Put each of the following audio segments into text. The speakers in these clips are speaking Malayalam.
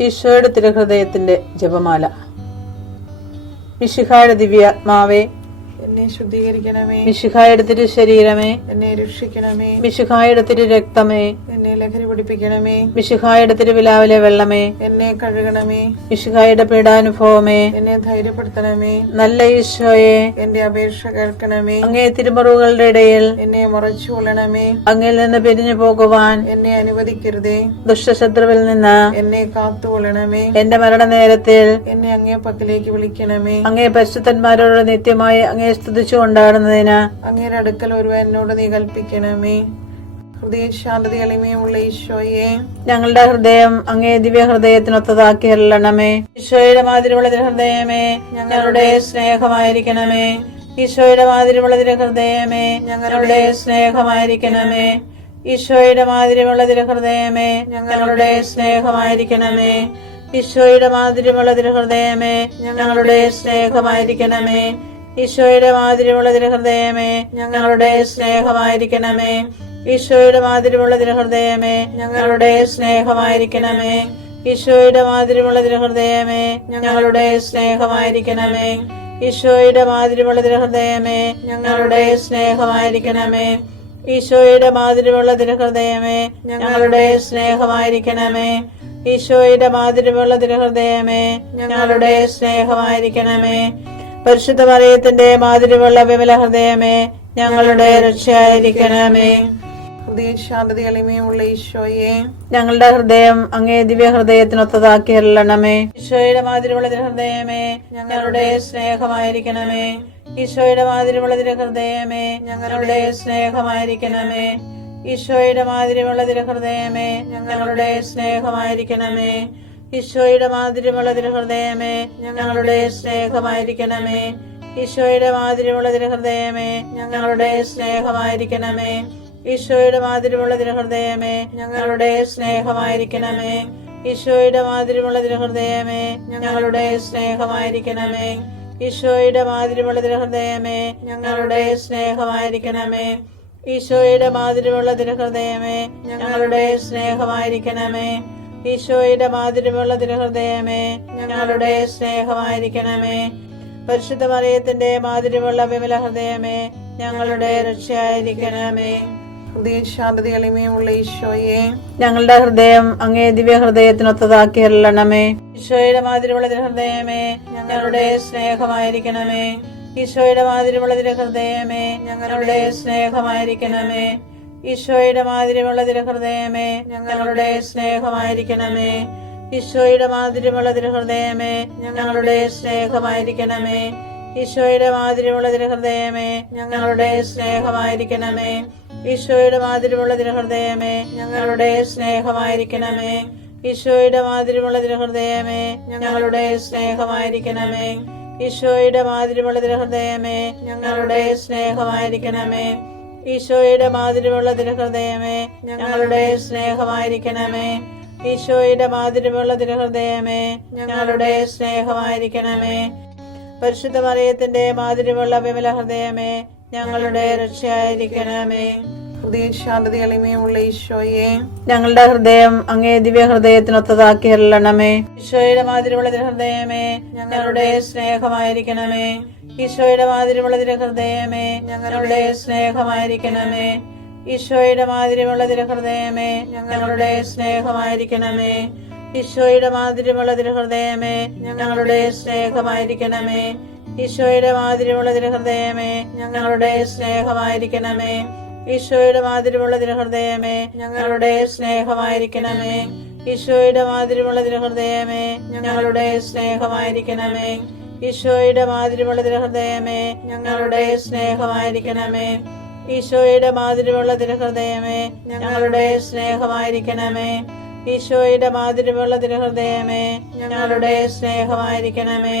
ഈശോയുടെ തിരുഹൃദയത്തിന്റെ ജപമാല. മിശിഹായുടെ ദിവ്യാത്മാവേ, എന്നെ ശുദ്ധീകരിക്കണമേ. മിശിഹായുടെ തിരു ശരീരമേ, എന്നെ രക്ഷിക്കണമേ. മിശിഹായുടെ തിരു രക്തമേ, എന്നെ ലഹരി പിടിപ്പിക്കണമേ. മിശിഹായുടെ തിരുവിലാവിലെ വെള്ളമേ, എന്നെ കഴുകണമേ. മിശിഹായുടെ പീഡാനുഭവമേ, എന്നെ ധൈര്യപ്പെടുത്തണമേ. നല്ല ഈശോയെ, എന്റെ അപേക്ഷ കേൾക്കണമേ. അങ്ങേ തിരുമുറിവുകളുടെ ഇടയിൽ എന്നെ മറച്ചു കൊള്ളണമേ. അങ്ങിൽ നിന്ന് പിരിഞ്ഞു പോകുവാൻ എന്നെ അനുവദിക്കരുതേ. ദുഷ്ടശത്രുവിൽ നിന്ന് എന്നെ കാത്തുകൊള്ളണമേ. എന്റെ മരണനേരത്തിൽ എന്നെ അങ്ങേ പക്കലേക്ക് വിളിക്കണമേ. അങ്ങേ പരിശുദ്ധന്മാരോട് നിത്യമായി അങ്ങേ സ്തുതിച്ചു കൊണ്ടാടുന്നതിന് അങ്ങയുടെ അടുക്കൽ ഒരുവൻ എന്നോട് നീ കൽപ്പിക്കണമേ. ഹൃദയ ശാന്തത എളിമയുമുള്ള ഈശോയെ, ഞങ്ങളുടെ ഹൃദയം അങ്ങേ ദിവ്യ ഹൃദയത്തിനൊത്തതാക്കി അരുളണമേ. ഈശോയുടെ മാതിരിയുള്ള ഹൃദയമേ, ഞങ്ങളുടെ സ്നേഹമായിരിക്കണമേ. ഈശോയുടെ മാതിരിയുള്ള ഹൃദയമേ, ഞങ്ങളുടെ സ്നേഹമായിരിക്കണമേ. ഈശോയുടെ മാതിരിയുള്ള ഹൃദയമേ, ഞങ്ങളുടെ സ്നേഹമായിരിക്കണമേ. ഈശോയുടെ മാതിരിയുള്ള ഹൃദയമേ, ഞങ്ങളുടെ സ്നേഹമായിരിക്കണമേ. ഈശോയുടെ മാതിരിയുള്ള ഹൃദയമേ, ഞങ്ങളുടെ സ്നേഹമായിരിക്കണമേ. ഈശോയുടെ മാതിരിയുള്ള ഹൃദയമേ, ഞങ്ങളുടെ സ്നേഹമായിരിക്കണമേ. ഈശോയുടെ മാതിരിയുള്ള ഹൃദയമേ, ഞങ്ങളുടെ സ്നേഹമായിരിക്കണമേ. ഈശോയുടെ മാതിരിയുള്ള ഹൃദയമേ, ഞങ്ങളുടെ സ്നേഹമായിരിക്കണമേ. ഈശോയുടെ മാതിരിയുള്ള ഹൃദയമേ, ഞങ്ങളുടെ സ്നേഹമായിരിക്കണമേ. ഈശോയുടെ മാതിരിയുള്ള ഹൃദയമേ, ഞങ്ങളുടെ സ്നേഹമായിരിക്കണമേ. പരിശുദ്ധ മറിയത്തിന്റെ മാതിരിയുള്ള വിമല ഹൃദയമേ, ഞങ്ങളുടെ രക്ഷയായിരിക്കണമേ. ഹൃദയ ശാന്തത എളിമയുമുള്ള ഈശോയെ, ഞങ്ങളുടെ ഹൃദയം അങ്ങേ ദിവ്യ ഹൃദയത്തിനൊത്തതാക്കി അരുളണമേ. ഈശോയുടെ മാതിരിയുള്ള ഹൃദയമേ, ഞങ്ങളുടെ സ്നേഹമായിരിക്കണമേ. ഈശോയുടെ മാതിരിയുള്ള ഹൃദയമേ, ഞങ്ങളുടെ സ്നേഹമായിരിക്കണമേ. ഈശോയുടെ മാതിരിയുള്ള ഹൃദയമേ, ഞങ്ങളുടെ സ്നേഹമായിരിക്കണമേ. ഈശോയുടെ മാതിരിയുള്ള ഹൃദയമേ, ഞങ്ങളുടെ സ്നേഹമായിരിക്കണമേ. ഈശോയുടെ മാതിരിയുള്ള ഹൃദയമേ, ഞങ്ങളുടെ സ്നേഹമായിരിക്കണമേ. ഈശോയുടെ മാതിരിയുള്ള ഹൃദയമേ, ഞങ്ങളുടെ സ്നേഹമായിരിക്കണമേ. ഈശോയുടെ മാതിരിയുള്ള ഹൃദയമേ, ഞങ്ങളുടെ സ്നേഹമായിരിക്കണമേ. ഈശോയുടെ മാതിരിയുള്ള ഹൃദയമേ, ഞങ്ങളുടെ സ്നേഹമായിരിക്കണമേ. ഈശോയുടെ മാതിരിയുള്ള ഹൃദയമേ, ഞങ്ങളുടെ സ്നേഹമായിരിക്കണമേ. ഈശോയുടെ മാതിരിയുള്ള ഹൃദയമേ, ഞങ്ങളുടെ സ്നേഹമായിരിക്കണമേ. പരിശുദ്ധ മറിയത്തിന്റെ മാതിരിയുള്ള വിമല ഹൃദയമേ, ഞങ്ങളുടെ രക്ഷയായിരിക്കണമേ. ഹൃദയ ശാന്തത എളിമയുമുള്ള ഈശോയെ, ഞങ്ങളുടെ ഹൃദയം അങ്ങേ ദിവ്യ ഹൃദയത്തിനൊത്തതാക്കി അരുളണമേ. ഈശോയുടെ മാതിരിയുള്ള ഹൃദയമേ, ഞങ്ങളുടെ സ്നേഹമായിരിക്കണമേ. ഈശോയുടെ മാതിരിയുള്ള ഹൃദയമേ, ഞങ്ങളുടെ സ്നേഹമായിരിക്കണമേ. ഈശോയുടെ മാതിരിയുള്ള ഹൃദയമേ, ഞങ്ങളുടെ സ്നേഹമായിരിക്കണമേ. ഈശോയുടെ മാതിരിയുള്ള ഹൃദയമേ, ഞങ്ങളുടെ സ്നേഹമായിരിക്കണമേ. ഈശോയുടെ മാതിരിയുള്ള ഹൃദയമേ, ഞങ്ങളുടെ സ്നേഹമായിരിക്കണമേ. ഈശോയുടെ മാതിരിയുള്ള ഹൃദയമേ, ഞങ്ങളുടെ സ്നേഹമായിരിക്കണമേ. ഈശോയുടെ മാതിരിയുള്ള ഹൃദയമേ, ഞങ്ങളുടെ സ്നേഹമായിരിക്കണമേ. ഈശോയുടെ മാതിരിയുള്ള ഹൃദയമേ, ഞങ്ങളുടെ സ്നേഹമായിരിക്കണമേ. ഈശോയുടെ മാതിരിയുള്ള ഹൃദയമേ, ഞങ്ങളുടെ സ്നേഹമായിരിക്കണമേ. ഈശോയുടെ മാതിരിയുള്ള ഹൃദയമേ, ഞങ്ങളുടെ സ്നേഹമായിരിക്കണമേ. പരിശുദ്ധ മറിയത്തിന്റെ മാതിരിയുള്ള വിമല ഹൃദയമേ, ഞങ്ങളുടെ രക്ഷയായിരിക്കണമേ. ഹൃദയ ശാന്തത എളിമയുമുള്ള ഈശോയെ, ഞങ്ങളുടെ ഹൃദയം അങ്ങേ ദിവ്യ ഹൃദയത്തിനൊത്തതാക്കി അരുളണമേ. ഈശോയുടെ മാതിരിയുള്ള ഹൃദയമേ, ഞങ്ങളുടെ സ്നേഹമായിരിക്കണമേ. ഈശോയുടെ മാതിരിയുള്ള ഹൃദയമേ, ഞങ്ങളുടെ സ്നേഹമായിരിക്കണമേ. ഈശോയുടെ മാതിരിയുള്ള ഹൃദയമേ, ഞങ്ങളുടെ സ്നേഹമായിരിക്കണമേ. ഈശോയുടെ മാതിരിയുള്ള ഹൃദയമേ, ഞങ്ങളുടെ സ്നേഹമായിരിക്കണമേ. ഈശോയുടെ മാതിരിയുള്ള ഹൃദയമേ, ഞങ്ങളുടെ സ്നേഹമായിരിക്കണമേ. ഈശോയുടെ മാതിരിയുള്ള ഹൃദയമേ, ഞങ്ങളുടെ സ്നേഹമായിരിക്കണമേ. ഈശോയുടെ മാതിരിയുള്ള ഹൃദയമേ, ഞങ്ങളുടെ സ്നേഹമായിരിക്കണമേ. ഈശോയുടെ മാതിരിയുള്ള ഹൃദയമേ, ഞങ്ങളുടെ സ്നേഹമായിരിക്കണമേ. ഈശോയുടെ മാതിരിയുള്ള ഹൃദയമേ, ഞങ്ങളുടെ സ്നേഹമായിരിക്കണമേ. ഈശോയുടെ മാതിരിയുള്ള ഹൃദയമേ, ഞങ്ങളുടെ സ്നേഹമായിരിക്കണമേ.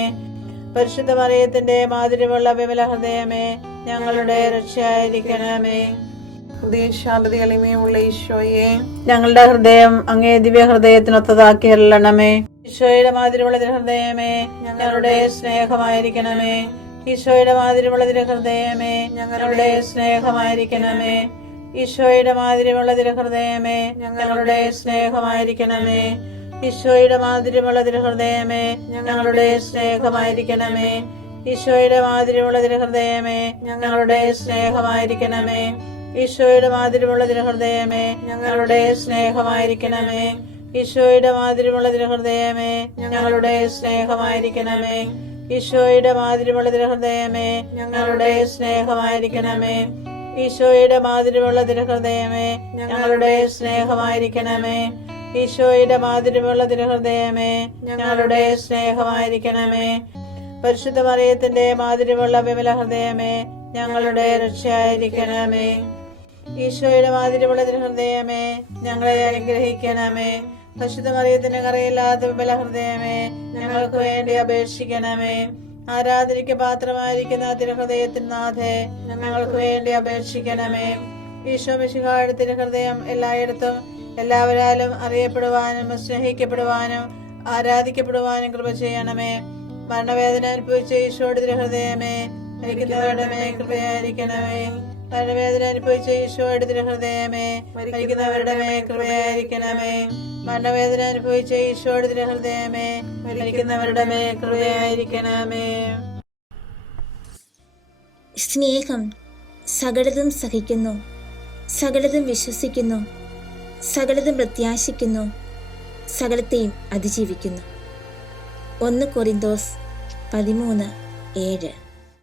പരിശുദ്ധ മറിയത്തിന്റെ മാതിരിയുള്ള വിമല ഹൃദയമേ, ഞങ്ങളുടെ രക്ഷയായിരിക്കണമേ. ഹൃദയ ശാന്തത എളിമയുമുള്ള ഈശോയെ, ഞങ്ങളുടെ ഹൃദയം അങ്ങേ ദിവ്യ ഹൃദയത്തിനൊത്തതാക്കി അരുളണമേ. ഈശോയുടെ മാതിരിയുള്ള ഹൃദയമേ, ഞങ്ങളുടെ സ്നേഹമായിരിക്കണമേ. ഈശോയുടെ മാതിരിയുള്ള ഹൃദയമേ, ഞങ്ങളുടെ സ്നേഹമായിരിക്കണമേ. ഈശോയുടെ മാതിരിയുള്ള ഹൃദയമേ, ഞങ്ങളുടെ സ്നേഹമായിരിക്കണമേ. ഈശോയുടെ മാധുര്യമുള്ള തിരുഹൃദയമേ, ഞങ്ങളുടെ സ്നേഹമായിരിക്കണമേ. ഈശോയുടെ മാധുര്യമുള്ള തിരുഹൃദയമേ, ഞങ്ങളുടെ സ്നേഹമായിരിക്കണമേ. ഈശോയുടെ മാധുര്യമുള്ള തിരുഹൃദയമേ, ഞങ്ങളുടെ സ്നേഹമായിരിക്കണമേ. ഈശോയുടെ മാധുര്യമുള്ള തിരുഹൃദയമേ, ഞങ്ങളുടെ സ്നേഹമായിരിക്കണമേ. ഈശോയുടെ മാധുര്യമുള്ള തിരുഹൃദയമേ, ഞങ്ങളുടെ സ്നേഹമായിരിക്കണമേ. ഈശോയുടെ മാധുര്യമുള്ള തിരുഹൃദയമേ, ഞങ്ങളുടെ സ്നേഹമായിരിക്കണമേ. ഈശോയുടെ മാധുര്യമുള്ള തിരുഹൃദയമേ, ഞങ്ങളുടെ സ്നേഹമായിരിക്കണമേ. പരിശുദ്ധ മറിയത്തിന്റെ മാധുര്യമുള്ള വിമല ഹൃദയമേ, ഞങ്ങളുടെ രക്ഷയായിരിക്കണമേ. ഈശോയുടെ മാധുര്യമുള്ള തിരുഹൃദയമേ, ഞങ്ങളെ അനുഗ്രഹിക്കണമേ. പരിശുദ്ധ മറിയത്തിന്റെ കറയില്ലാത്ത വിമല ഹൃദയമേ, ഞങ്ങൾക്ക് വേണ്ടി അപേക്ഷിക്കണമേ. ആരാധനയ്ക്ക് പാത്രമായിരിക്കുന്ന തിരുഹൃദയത്തിൻ നാഥേ, ഞങ്ങൾക്ക് വേണ്ടി അപേക്ഷിക്കണമേ. ഈശോ മിശിഹായുടെ തിരുഹൃദയം എല്ലായിടത്തും എല്ലാവരാലും അറിയപ്പെടുവാനും സ്നേഹിക്കപ്പെടുവാനും ആരാധിക്കപ്പെടുവാനും കൃപ ചെയ്യണമേ. മരണവേദന അനുഭവിച്ച ഈശോയുടെ തിരുഹൃദയമേ, മരിക്കുന്നവരുടെ മേൽ കൃപയായിരിക്കണമേ. മരണവേദന അനുഭവിച്ച ഈശോയുടെ തിരുഹൃദയമേ, മരിക്കുന്നവരുടെ മേൽ കൃപയായിരിക്കണമേ. മരണവേദന അനുഭവിച്ച ഈശോയുടെ തിരുഹൃദയമേ, മരിക്കുന്നവരുടെ മേൽ കൃപയായിരിക്കണമേ. സ്നേഹം സകലതും സഹിക്കുന്നു, സകലതും വിശ്വസിക്കുന്നു, സകലതും പ്രത്യാശിക്കുന്നു, സകലത്തെയും അതിജീവിക്കുന്നു. 1 കൊരിന്തോസ് 13:7.